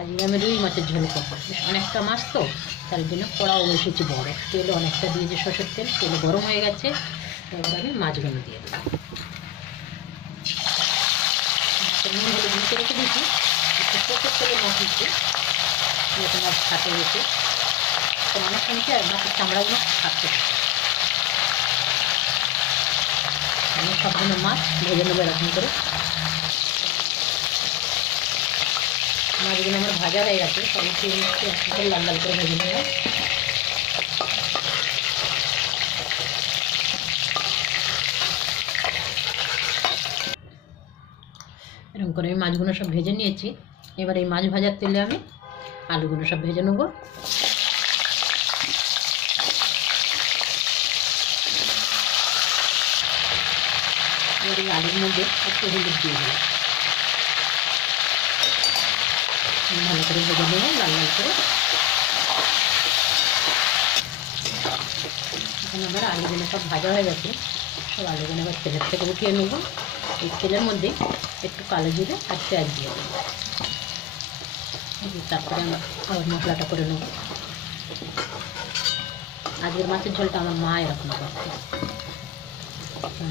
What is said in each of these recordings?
আজকে আমি রুই মাছের ঝোল করবো, বেশ অনেকটা মাছ তো, তার জন্য কড়াও বসেছি বড়, তেল অনেকটা দিয়েছি, সর্ষের তেল, তেল গরম হয়ে গেছে। এবার আমি মাছগুলো দিয়ে দেবো। নুন হলে দিতে রেখে দিয়েছি, একটু প্রচুর তেলে মাছ দিচ্ছি, এরকম মাছ থাকে গেছে তো অনেক শুনছি, আর মাছের চামড়াগুলো থাকতে থাকে। আমি সবগুলো মাছ ভেজে নেবো এরকম করে। মাছগুলো আমার ভাজা হয়ে গেছে, সবই একসাথে লাল লাল করে ভেজে নেব। এরকম করে আমি মাছগুলো সব ভেজে নিয়েছি। এবার এই মাছ ভাজার তেলে আমি আলুগুলো সব ভেজে নেব। এবার এই আলুর মধ্যে একটু হলুদ দিয়ে দিলাম, ভালো করে ভেজে নেব লাল লাল করে। এখন আবার আলুগুলো সব ভাজা হয়ে গেছে, সব আলুগুলো আবার তেলের থেকে উঠিয়ে নেব। এই তেলের মধ্যে একটু কালো জিরে আর পেঁয়াজ দিয়ে দেবো, তারপরে আমরা আবার মশলাটা করে নেব। আজকের মাছের ঝোলটা আমার মা এরকম করছে,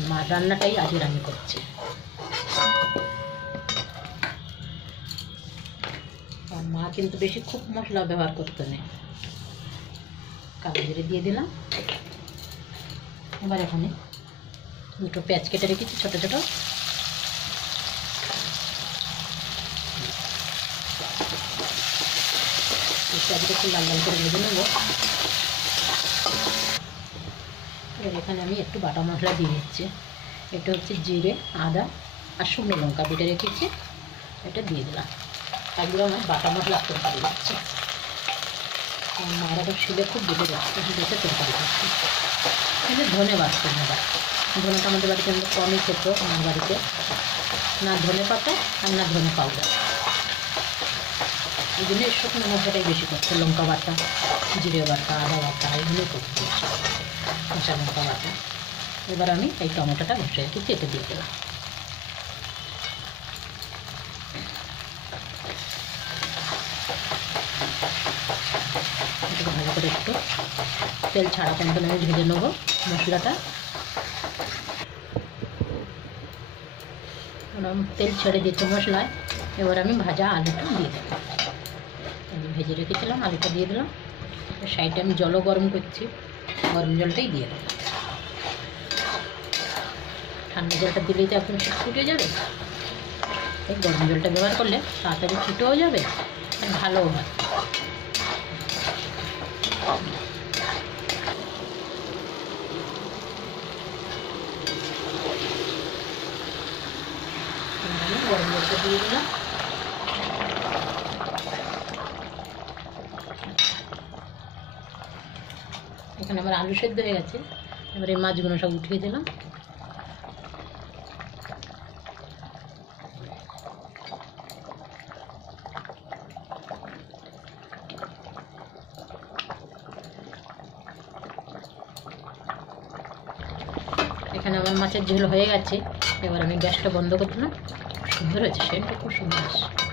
মা রান্নাটাই আজকের আমি করছি। আর মা কিন্তু বেশি খুব মশলা ব্যবহার করতে নেই। কালো জিরে দিয়ে দিলাম। এবার এখানে দুটো পেঁয়াজ কেটে রেখেছি ছোটো ছোটো, পেঁয়াজটা একটু লাল লাল করে ভেজে নেব। এবার এখানে আমি একটু বাটা মশলা দিয়ে দিচ্ছি। এটা হচ্ছে জিরে, আদা আর শুকনো লঙ্কা বেটে রেখেছি, এটা দিয়ে দিলাম। তারপরে আমার বাটা মশলা তরকারি যাচ্ছে, মারা শিলে খুব বেটে যাচ্ছে, বেটে তরকারি যাচ্ছে। এখানে ধনে বাড়ছে না, ধনেটা আমাদের বাড়িতে আমরা কমই খেত, আমার বাড়িতে না ধনে পাতা আর না ধনে পাউডার, এই জন্য শুকনো মশলাটাই বেশি করছে। লঙ্কা বাটা, জিরে বাটা, আদা বাটা এগুলোই করতে বেশি, কাঁচা লঙ্কা বাটা। এবার আমি এই টমেটোটা ঘষে রেখেছি, এটা দিয়ে দিলাম। এটাকে ভালো করে একটু তেল ছাড়া পর্যন্ত আমি ভেজে নেবো মশলাটা। তেল ছেড়ে দিচ্ছে মশলায়। এবার আমি ভাজা আলুটা দিয়ে দেবো, আমি ভেজে রেখেছিলাম আলুটা দিয়ে দিলাম। সাইডে আমি জলও গরম করছি, গরম জলটাই দিয়ে দেবো। ঠান্ডা জলটা দিলেই তো একদম ফুটে যাবে, এই গরম জলটা ব্যবহার করলে তাড়াতাড়ি ফুটেও যাবে আর ভালোও হয়। গরম জলটা দিয়ে দিলাম। এখানে আমার আলু সেদ্ধ হয়ে গেছে, এবার এই মাছগুলো সব উঠিয়ে দিলাম। এখানে আমার মাছের ঝোল হয়ে গেছে, এবার আমি গ্যাসটা বন্ধ করে দিলাম। সুন্দর হয়েছে, সেন্টটা খুব সুন্দর আসছে।